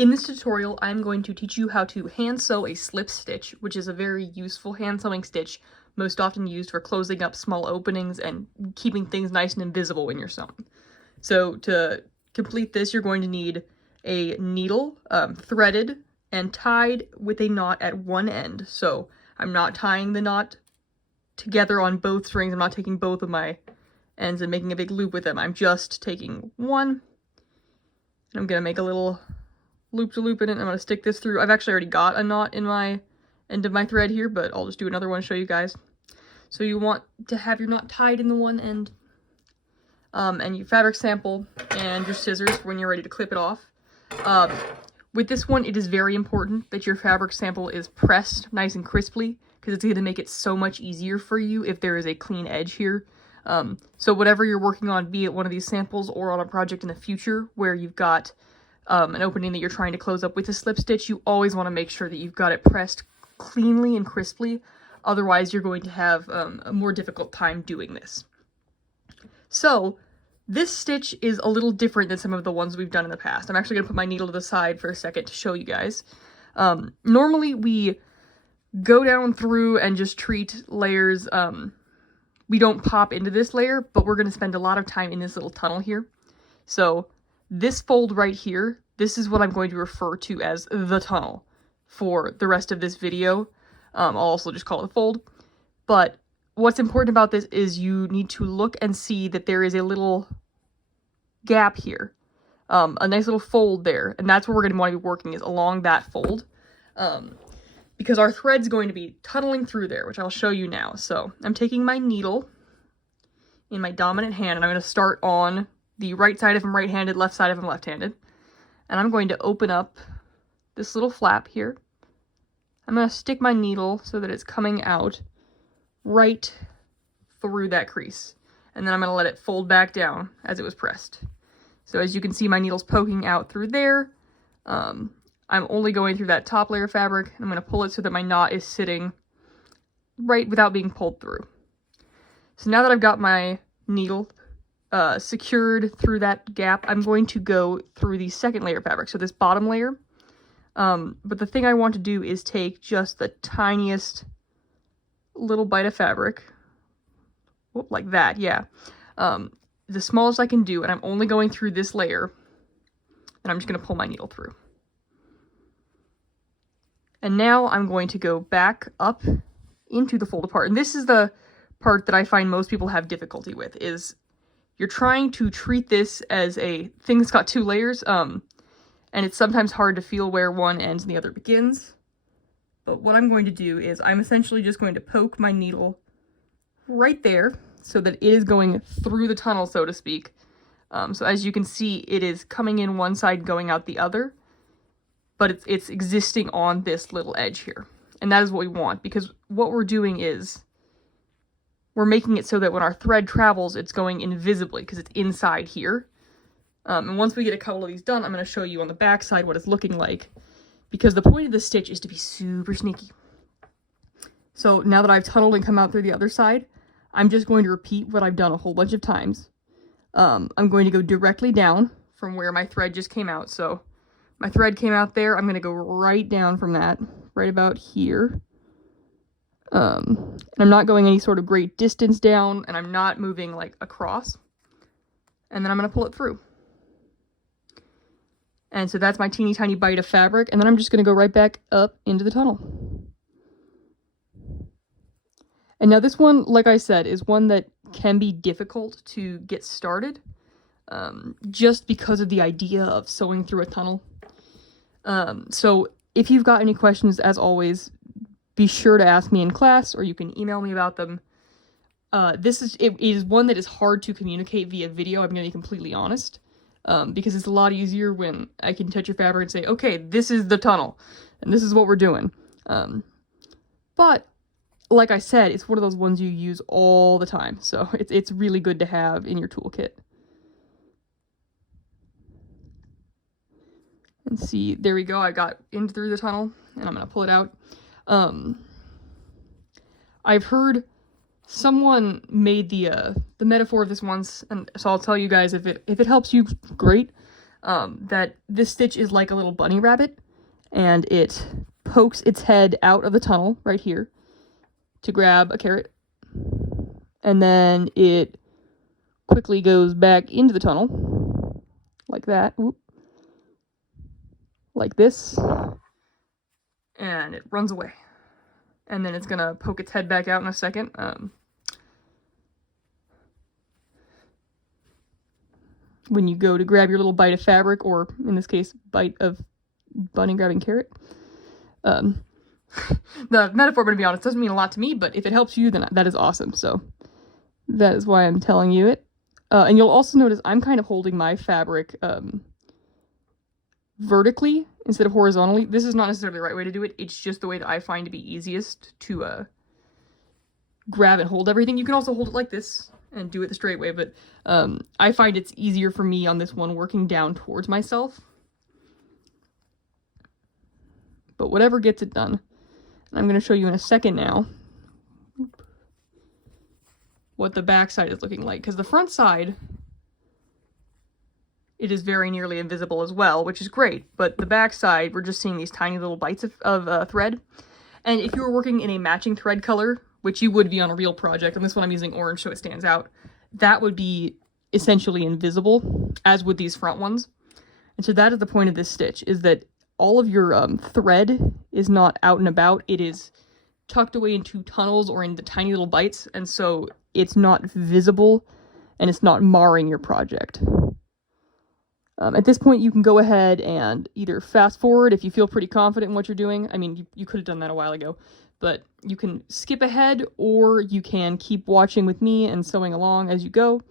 In this tutorial, I'm going to teach you how to hand sew a slip stitch, which is a very useful hand sewing stitch, most often used for closing up small openings and keeping things nice and invisible when you're sewing. So to complete this, you're going to need a needle, threaded and tied with a knot at one end. So I'm not tying the knot together on both strings. I'm not taking both of my ends and making a big loop with them. I'm just taking one, and I'm gonna make a little loop-to-loop in it, and I'm going to stick this through. I've actually already got a knot in my end of my thread here, but I'll just do another one to show you guys. So you want to have your knot tied in the one end, and your fabric sample and your scissors when you're ready to clip it off. With this one, it is very important that your fabric sample is pressed nice and crisply, because it's going to make it so much easier for you if there is a clean edge here. So whatever you're working on, be it one of these samples or on a project in the future where you've got an opening that you're trying to close up with a slip stitch, you always want to make sure that you've got it pressed cleanly and crisply. Otherwise, you're going to have a more difficult time doing this. So this stitch is a little different than some of the ones we've done in the past. I'm actually going to put my needle to the side for a second to show you guys. Normally, we go down through and just treat layers. We don't pop into this layer, but we're going to spend a lot of time in this little tunnel here. So this fold right here, this is what I'm going to refer to as the tunnel for the rest of this video. I'll also just call it a fold. But what's important about this is you need to look and see that there is a little gap here. A nice little fold there. And that's where we're going to want to be working, is along that fold. Because our thread's going to be tunneling through there, which I'll show you now. So I'm taking my needle in my dominant hand, and I'm going to start on the right side if I'm right-handed, left side if I'm left-handed. And I'm going to open up this little flap here. I'm going to stick my needle so that it's coming out right through that crease. And then I'm going to let it fold back down as it was pressed. So as you can see, my needle's poking out through there. I'm only going through that top layer of fabric. And I'm going to pull it so that my knot is sitting right without being pulled through. So now that I've got my needle secured through that gap, I'm going to go through the second layer of fabric, so this bottom layer. But the thing I want to do is take just the tiniest little bite of fabric, like that, yeah. The smallest I can do, and I'm only going through this layer, and I'm just going to pull my needle through. And now I'm going to go back up into the folded part, and this is the part that I find most people have difficulty with, is you're trying to treat this as a thing that's got two layers, and it's sometimes hard to feel where one ends and the other begins. But what I'm going to do is I'm essentially just going to poke my needle right there so that it is going through the tunnel, so to speak. So as you can see, it is coming in one side, going out the other, but it's existing on this little edge here. And that is what we want, because what we're doing is we're making it so that when our thread travels, it's going invisibly because it's inside here. And once we get a couple of these done, I'm going to show you on the back side what it's looking like, because the point of this stitch is to be super sneaky. So now that I've tunneled and come out through the other side, I'm just going to repeat what I've done a whole bunch of times. I'm going to go directly down from where my thread just came out. So my thread came out there. I'm going to go right down from that, right about here. And I'm not going any sort of great distance down, and I'm not moving like across. And then I'm going to pull it through. And so that's my teeny tiny bite of fabric, and then I'm just going to go right back up into the tunnel. And now this one, like I said, is one that can be difficult to get started, just because of the idea of sewing through a tunnel. So if you've got any questions, as always, be sure to ask me in class, or you can email me about them. It is one that is hard to communicate via video, I'm going to be completely honest. Because it's a lot easier when I can touch your fabric and say, okay, this is the tunnel, and this is what we're doing. But, like I said, it's one of those ones you use all the time, so it's really good to have in your toolkit. And see, there we go, I got in through the tunnel, and I'm going to pull it out. I've heard someone made the metaphor of this once, and so I'll tell you guys, if it helps you, great. that this stitch is like a little bunny rabbit, and it pokes its head out of the tunnel right here to grab a carrot, and then it quickly goes back into the tunnel like that. Oop. Like this, and it runs away, and then it's gonna poke its head back out in a second. When you go to grab your little bite of fabric, or in this case, bite of bunny grabbing carrot. The metaphor, but to be honest, doesn't mean a lot to me, but if it helps you, then that is awesome. So that is why I'm telling you it. And you'll also notice I'm kind of holding my fabric vertically instead of horizontally. This is not necessarily the right way to do it. It's just the way that I find to be easiest to grab and hold everything. You can also hold it like this and do it the straight way, but I find it's easier for me on this one working down towards myself. But whatever gets it done. And I'm going to show you in a second now what the back side is looking like, because the front side, it is very nearly invisible as well, which is great, but the back side, we're just seeing these tiny little bites of thread. And if you were working in a matching thread color, which you would be on a real project, and this one I'm using orange so it stands out, that would be essentially invisible, as would these front ones. And so that is the point of this stitch, is that all of your thread is not out and about. It is tucked away into tunnels or into tiny little bites, and so it's not visible, and it's not marring your project. At this point, you can go ahead and either fast forward if you feel pretty confident in what you're doing. I mean, you could have done that a while ago, but you can skip ahead, or you can keep watching with me and sewing along as you go.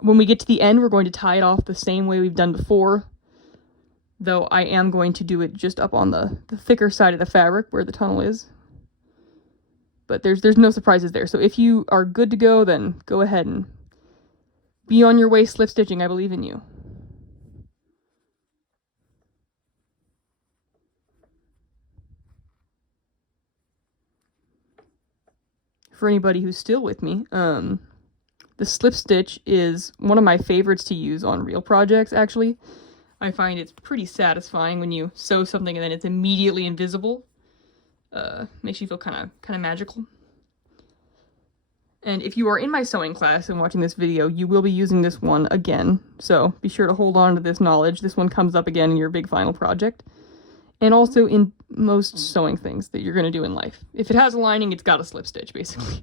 When we get to the end, we're going to tie it off the same way we've done before, though I am going to do it just up on the thicker side of the fabric where the tunnel is. But there's no surprises there. So if you are good to go, then go ahead and be on your way slip stitching. I believe in you. For anybody who's still with me, the slip stitch is one of my favorites to use on real projects, actually. I find it's pretty satisfying when you sew something and then it's immediately invisible. Makes you feel kind of magical. And if you are in my sewing class and watching this video, you will be using this one again. So be sure to hold on to this knowledge. This one comes up again in your big final project. And also in most sewing things that you're going to do in life. If it has a lining, it's got a slip stitch, basically.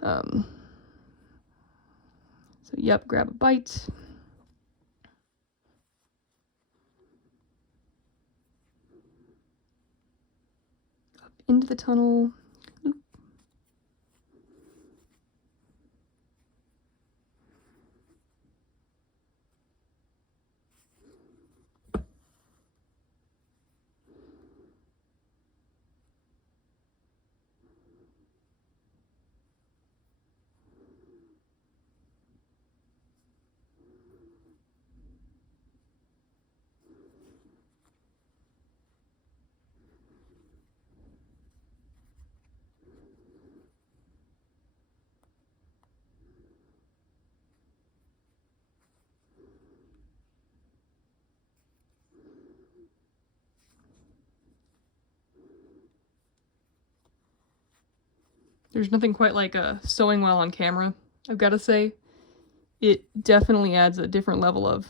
So yep, grab a bite. Up into the tunnel. There's nothing quite like sewing while on camera, I've got to say. It definitely adds a different level of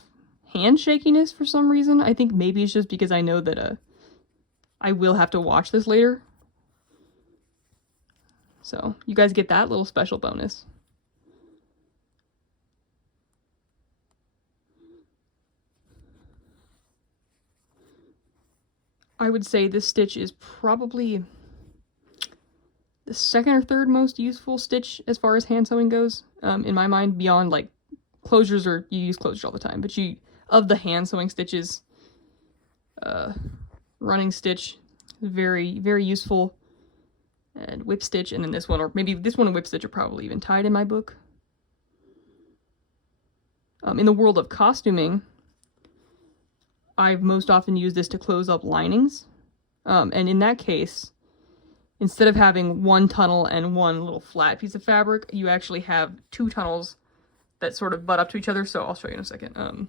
hand shakiness for some reason. I think maybe it's just because I know that I will have to watch this later. So you guys get that little special bonus. I would say this stitch is probably the second or third most useful stitch as far as hand sewing goes, in my mind, beyond like closures, or you use closures all the time, but of the hand sewing stitches, running stitch, very, very useful, and whip stitch, and then this one, or maybe this one and whip stitch are probably even tied in my book. In the world of costuming, I've most often used this to close up linings, and in that case, instead of having one tunnel and one little flat piece of fabric, you actually have two tunnels that sort of butt up to each other. So I'll show you in a second.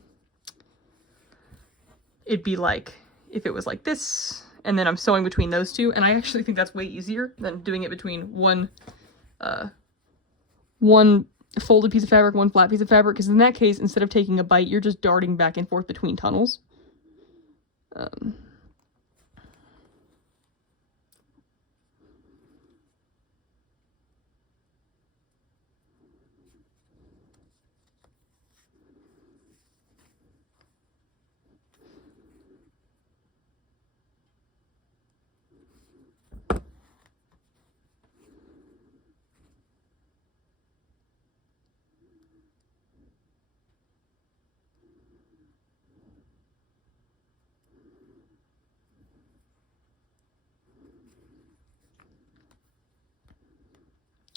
It'd be like if it was like this, and then I'm sewing between those two, and I actually think that's way easier than doing it between one folded piece of fabric, one flat piece of fabric, because in that case, instead of taking a bite, you're just darting back and forth between tunnels.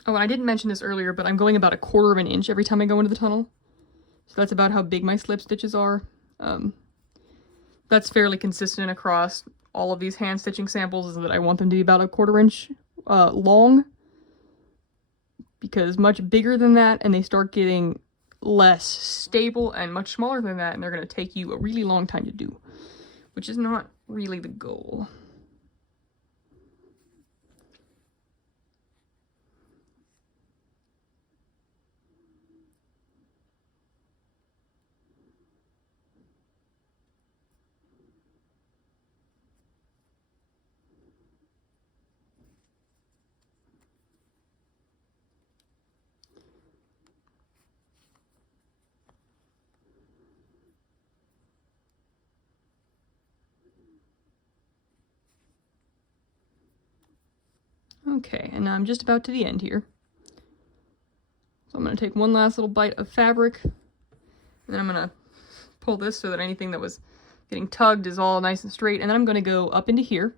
Oh, and I didn't mention this earlier, but I'm going about 1/4 of an inch every time I go into the tunnel. So that's about how big my slip stitches are. That's fairly consistent across all of these hand stitching samples, is that I want them to be about 1/4 inch long. Because much bigger than that, and they start getting less stable, and much smaller than that, and they're going to take you a really long time to do. Which is not really the goal. Okay, and now I'm just about to the end here. So I'm going to take one last little bite of fabric, and then I'm going to pull this so that anything that was getting tugged is all nice and straight, and then I'm going to go up into here.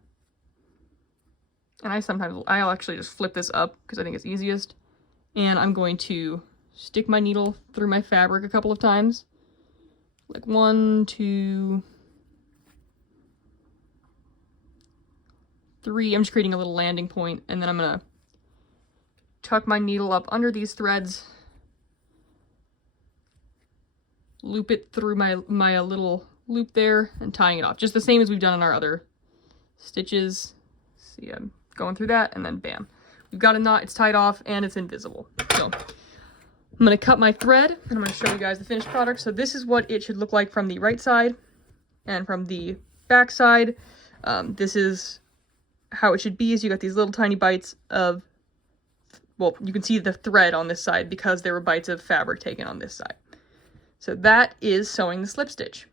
And I'll actually just flip this up because I think it's easiest. And I'm going to stick my needle through my fabric a couple of times. Like 1, 2, 3. I'm just creating a little landing point, and then I'm going to tuck my needle up under these threads, loop it through my little loop there, and tying it off. Just the same as we've done in our other stitches. See, I'm going through that, and then bam. We've got a knot, it's tied off, and it's invisible. So I'm going to cut my thread, and I'm going to show you guys the finished product. So this is what it should look like from the right side, and from the back side. This is how it should be. Is you got these little tiny bites of, well, you can see the thread on this side because there were bites of fabric taken on this side. So that is sewing the slip stitch.